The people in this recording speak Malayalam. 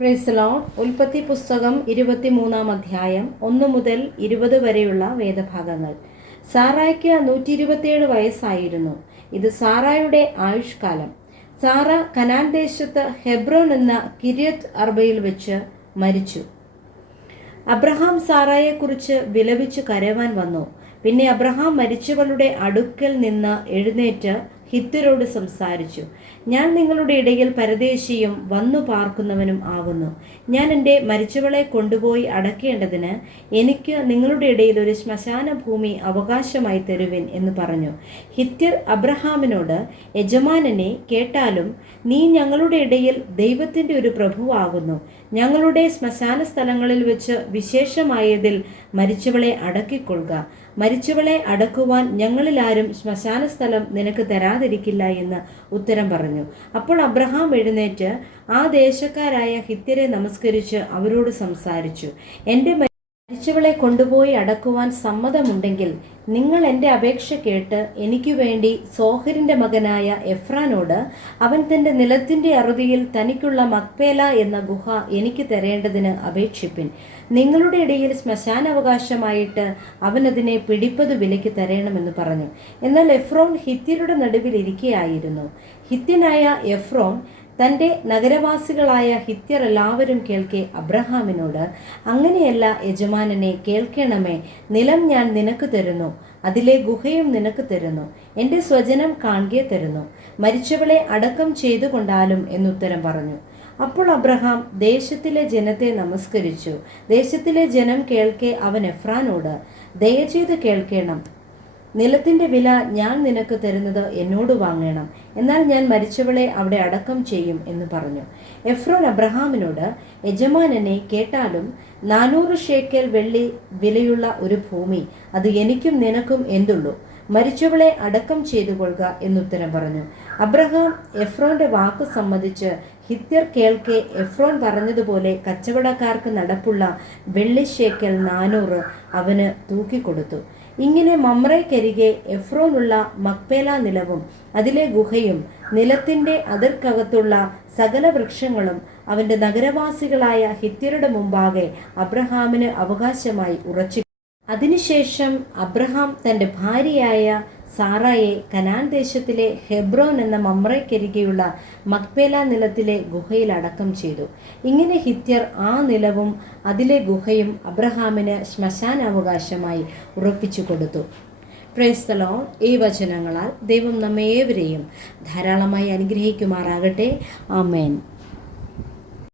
Praise the Lord. ഉൽപ്പത്തി പുസ്തകം 23 അധ്യായം 1 മുതൽ 20 വരെയുള്ള വേദഭാഗങ്ങൾ. സാറായ്ക്ക് 127 വയസ്സായിരുന്നു. ഇത് സാറായുടെ ആയുഷ്കാലം. സാറ കനാൻ ദേശത്ത് ഹെബ്രോൻ എന്ന കിര്യത്ത് അർബയിൽ വെച്ച് മരിച്ചു. അബ്രഹാം സാറായെക്കുറിച്ച് വിലപിച്ച് കരവാൻ വന്നു. പിന്നെ അബ്രഹാം മരിച്ചവളുടെ അടുക്കൽ നിന്ന് എഴുന്നേറ്റ് ഹിത്യരോട് സംസാരിച്ചു. ഞാൻ നിങ്ങളുടെ ഇടയിൽ പരദേശിയും വന്നു പാർക്കുന്നവനും ആകുന്നു. ഞാൻ എൻ്റെ മരിച്ചവളെ കൊണ്ടുപോയി അടക്കേണ്ടതിന് എനിക്ക് നിങ്ങളുടെ ഇടയിൽ ഒരു ശ്മശാന ഭൂമി അവകാശമായി തരുവിൻ എന്ന് പറഞ്ഞു. ഹിത്യർ അബ്രഹാമിനോട്, യജമാനനെ, കേട്ടാലും നീ ഞങ്ങളുടെ ഇടയിൽ ദൈവത്തിൻ്റെ ഒരു പ്രഭുവാകുന്നു. ഞങ്ങളുടെ ശ്മശാന സ്ഥലങ്ങളിൽ വെച്ച് വിശേഷമായതിൽ മരിച്ചവളെ അടക്കിക്കൊള്ളുക. മരിച്ചവളെ അടക്കുവാൻ ഞങ്ങളിലാരും ശ്മശാന സ്ഥലം നിനക്ക് തരാതിരിക്കില്ല എന്ന് ഉത്തരം പറഞ്ഞു. അപ്പോൾ അബ്രഹാം എഴുന്നേറ്റ് ആ ദേശക്കാരായ ഹിത്യരെ നമസ്കരിച്ച് അവരോട് സംസാരിച്ചു. എൻ്റെ മരിച്ചവളെ കൊണ്ടുപോയി അടക്കുവാൻ സമ്മതമുണ്ടെങ്കിൽ നിങ്ങൾ എൻ്റെ അപേക്ഷ കേട്ട് എനിക്ക് വേണ്ടി സോഹരിൻ്റെ മകനായ എഫ്രാനോട് അവൻ തൻ്റെ നിലത്തിൻ്റെ അറുതിയിൽ തനിക്കുള്ള മക്പേല എന്ന ഗുഹ എനിക്ക് തരേണ്ടതിന് അപേക്ഷിപ്പിൻ. നിങ്ങളുടെ ഇടയിൽ ശ്മശാനാവകാശമായിട്ട് അവനതിനെ പിടിപ്പത് വിലയ്ക്ക് തരണമെന്ന് പറഞ്ഞു. എന്നാൽ എഫ്രോൻ ഹിത്യരുടെ നടുവിൽ ഇരിക്കുകയായിരുന്നു. ഹിത്യനായ എഫ്രോൻ തൻ്റെ നഗരവാസികളായ ഹിത്യർ എല്ലാവരും കേൾക്കെ അബ്രഹാമിനോട്, അങ്ങനെയല്ല യജമാനനെ, കേൾക്കണമേ. നിലം ഞാൻ നിനക്ക് തരുന്നു, അതിലെ ഗുഹയും നിനക്ക് തരുന്നു. എൻ്റെ സ്വജനം കാൺകെ തരുന്നു. മരിച്ചവളെ അടക്കം ചെയ്തു കൊണ്ടാലും എന്നുത്തരം പറഞ്ഞു. അപ്പോൾ അബ്രഹാം ദേശത്തിലെ ജനത്തെ നമസ്കരിച്ചു. ദേശത്തിലെ ജനം കേൾക്കെ അവൻ എഫ്രാനോട്, ദയചെയ്ത് കേൾക്കണം. നിലത്തിൻ്റെ വില ഞാൻ നിനക്ക് തരുന്നത് എന്നോട് വാങ്ങണം. എന്നാൽ ഞാൻ മരിച്ചവളെ അവിടെ അടക്കം ചെയ്യും എന്ന് പറഞ്ഞു. എഫ്രോൻ അബ്രഹാമിനോട്, യജമാനനെ, കേട്ടാലും 400 ഷേക്കൽ വെള്ളി വിലയുള്ള ഒരു ഭൂമി, അത് എനിക്കും നിനക്കും എന്തുള്ളൂ? മരിച്ചവളെ അടക്കം ചെയ്തു കൊള്ളുക എന്നുത്തരം പറഞ്ഞു. അബ്രഹാം എഫ്രോന്റെ വാക്ക് സമ്മതിച്ച് ഹിത്യർ കേൾക്കെ എഫ്രോൻ പറഞ്ഞതുപോലെ കച്ചവടക്കാർക്ക് നടപ്പുള്ള വെള്ളി ഷേക്കൽ 400 അവന് തൂക്കിക്കൊടുത്തു. ഇങ്ങനെ മമ്രയ്ക്കരികെ എഫ്രോനുള്ള മക്പേല നിലവും അതിലെ ഗുഹയും നിലത്തിൻ്റെ അതിർക്കകത്തുള്ള സകല വൃക്ഷങ്ങളും അവൻ്റെ നഗരവാസികളായ ഹിത്യരുടെ മുമ്പാകെ അബ്രഹാമിന് അവകാശമായി ഉറച്ചു. അതിനുശേഷം അബ്രഹാം തൻ്റെ ഭാര്യയായ സാറായെ കനാൻ ദേശത്തിലെ ഹെബ്രോൻ എന്ന മമ്രയ്ക്കരികെയുള്ള മക്പേല നിലത്തിലെ ഗുഹയിൽ അടക്കം ചെയ്തു. ഇങ്ങനെ ഹിത്യർ ആ നിലവും അതിലെ ഗുഹയും അബ്രഹാമിന് ശ്മശാനാവകാശമായി ഉറപ്പിച്ചു കൊടുത്തു. Praise the Lord. ഈ വചനങ്ങളാൽ ദൈവം നമ്മെ ഏവരെയും ധാരാളമായി അനുഗ്രഹിക്കുമാറാകട്ടെ. ആമേൻ.